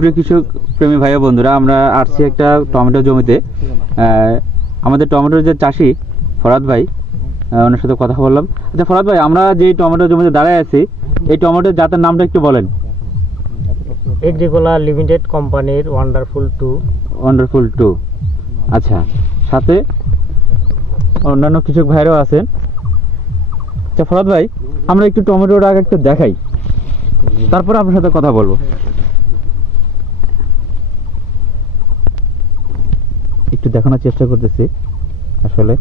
প্রিয় কৃষক প্রেমী ভাইয়া বন্ধুরা, আমরা আসছি একটা টমেটো জমিতে। আমাদের টমেটোর যে চাষি ফরাদ ভাই, ওনার সাথে কথা বললাম। আচ্ছা ফরাদ ভাই, আমরা যে টমেটো জমিতে দাঁড়ায় আছি, এই টমেটোর জাতের নামটা একটু বলেন। এগ্রিকোলা লিমিটেড কোম্পানির ওয়ান্ডারফুল 2। ওয়ান্ডারফুল 2। আচ্ছা, সাথে অন্যান্য কৃষক ভাইরাও আছেন। আচ্ছা ফরাদ ভাই, আমরা একটু টমেটোর আগে একটু দেখাই, তারপরে আপনার সাথে কথা বলবো। একটু দেখানোর চেষ্টা করতেছি। আসলে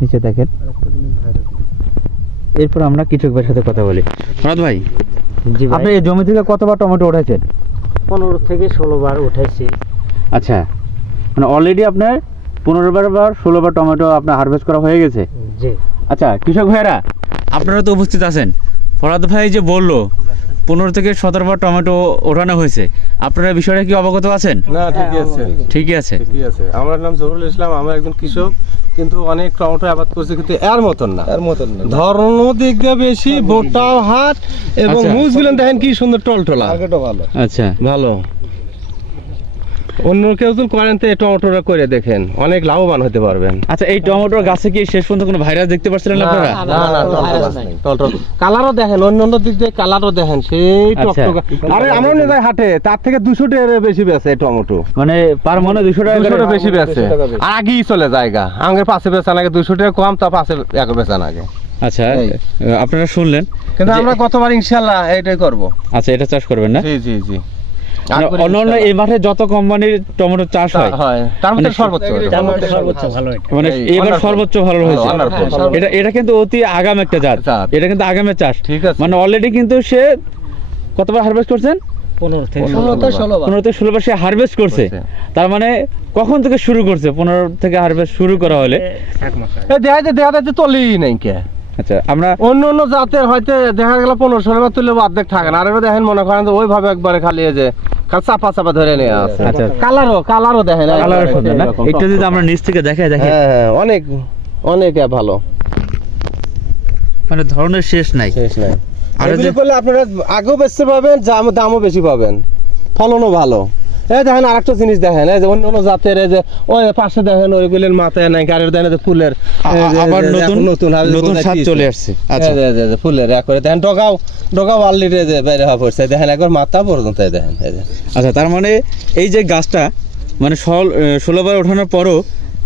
নিচে দেখেন, এরপর আমরা কৃষক ভাইয়ের সাথে কথা বলি। ফরাদ ভাই, জি আপনি ভাই, এই জমি থেকে কতবার টমেটো উঠাইছেন? 15 থেকে 16 বার উঠাইছি। আচ্ছা, মানে অলরেডি আপনার 15বার বা 16বার টমেটো আপনার হারভেস্ট করা হয়ে গেছে। জি। আচ্ছা কৃষক ভাইরা, আপনারা তো উপস্থিত আছেন। ফরাদ ভাই যে বললো 15 থেকে 17বার টমেটো ওঠানো হয়েছে, আপনারা বিষয়টা কি অবগত আছেন? না, ঠিকই আছে, ঠিকই আছে, ঠিকই আছে। আমার নাম জহুরুল ইসলাম, আমরা একজন কৃষক, কিন্তু অনেক টমেটো আবাদ করছি, কিন্তু এর মতন না। ধরন দিক দিয়ে বেশি, বোটাও হাট এবং আচ্ছা। মুজবিলেন দেখেন কি সুন্দর টলটলা, ভালো আচ্ছা ভালো। অন্য কেউ যদি করেন তো এই টমেটোটা করে দেখেন, অনেক লাভবান হতে পারবেন। আচ্ছা, এই টমেটোর গাছে কি শেষ পর্যন্ত কোনো ভাইরাস দেখতে পাচ্ছিলেন আপনারা? কালারও দেখেন, অন্য অন্য দিক দিয়ে কালারও দেখেন, সেই আচ্ছা। টকটকা। আরে আমরা নিয়ে যাই হাটে, তার থেকে 200 টাকা বেশি বেচে এই টমেটো, মানে পার মনে 200 টাকা 200 করে? টাকা বেশি বেচে। আর আগেই চলে জায়গা আমাদের পাশে বেচান আগে 200 টাকা কম, তা পাশে এক বেচান আগে। আচ্ছা, আপনারা শুনলেন, কিন্তু যে- আমরা গতবার ইনশাআল্লাহ এটাই করব। আচ্ছা, এটা চাষ করবেন না? জি জি জি। মানে অন্যান্য এই মাঠে যত কোম্পানির টমেটো চাষ হয়, তার মধ্যে মানে সর্বোচ্চ তার মধ্যে সর্বোচ্চ ভালো এটা। মানে এই এবার wonderful। সর্বোচ্চ ভালো হয়েছে। wonderful। এটা এটা কিন্তু অতি আগাম একটা জাত, জাত। এটা কিন্তু আগামের চাষ। ঠিক আছে। মানে অলরেডি কিন্তু সে কতবার হারভেস্ট করছেন? 15 থেকে 15 থেকে 16 15 থেকে 16 বার সে হারভেস্ট করছে। তার মানে কখন থেকে শুরু করছে? 15 থেকে হারভেস্ট শুরু করা হলে 1 মাস আগে। এই দেখা যাচ্ছে তলেই নাই কে। আচ্ছা, আমরা অন্য অন্য জাতের হয়তো দেখা গেল 15-16 বার তুললে অর্ধেক থাকে না, আর এবার দেখেন মনে করেন যে ওইভাবে একবারে খালি এই যে খালি চাপা চাপা ধরে নিয়ে আছে। আচ্ছা। কালারও দেখেন, কালার সুন্দর না? এরকম। একটু যদি আমরা নিচ থেকে দেখে দেখে, হ্যাঁ, অনেক অনেক ভালো, মানে ধরনের শেষ নাই। শেষ নাই। আর এগুলো যে- করলে আপনারা আগেও বেচতে পাবেন, দামও বেশি পাবেন, ফলনও ভালো। এই দেখেন আরেকটা জিনিস দেখেন, এই যে অন্য অন্য জাতের, এই যে ওই পাশে দেখেন ওইগুলোর মাথায় নাই, গাড়ির দেখেন যে ফুলের আবার নতুন নতুন নতুন স্বাদ চলে আসছে। আচ্ছা, আচ্ছা, ফুলের করে দেখেন ডগাও আলরেডি যে বাইরে হওয়া পড়ছে, দেখেন একবার মাথা পর্যন্ত দেখেন। এই যে আচ্ছা, তার মানে এই যে গাছটা মানে 16 বার ওঠানোর পরও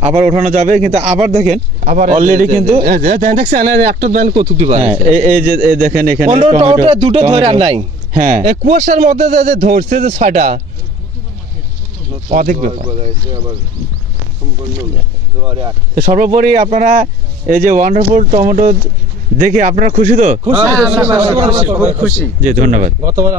আবার ওঠানো যাবে, কিন্তু আবার দেখেন আবার অলরেডি কিন্তু দেখেন দেখছেন একটা দেখেন কতটি হ্যাঁ, পারে, এই যে এই দেখেন এখানে টমেটো দুটো ধরে আর টমেটো। নাই। হ্যাঁ, এই কুয়াশার মধ্যে যে ধরছে যে 6টা অধিক ব্যাপার। তো সর্বোপরি আপনারা এই যে ওয়ান্ডারফুল টমেটো দেখে আপনারা খুশি তো? খুশি, খুশি। জি, ধন্যবাদ। গতবার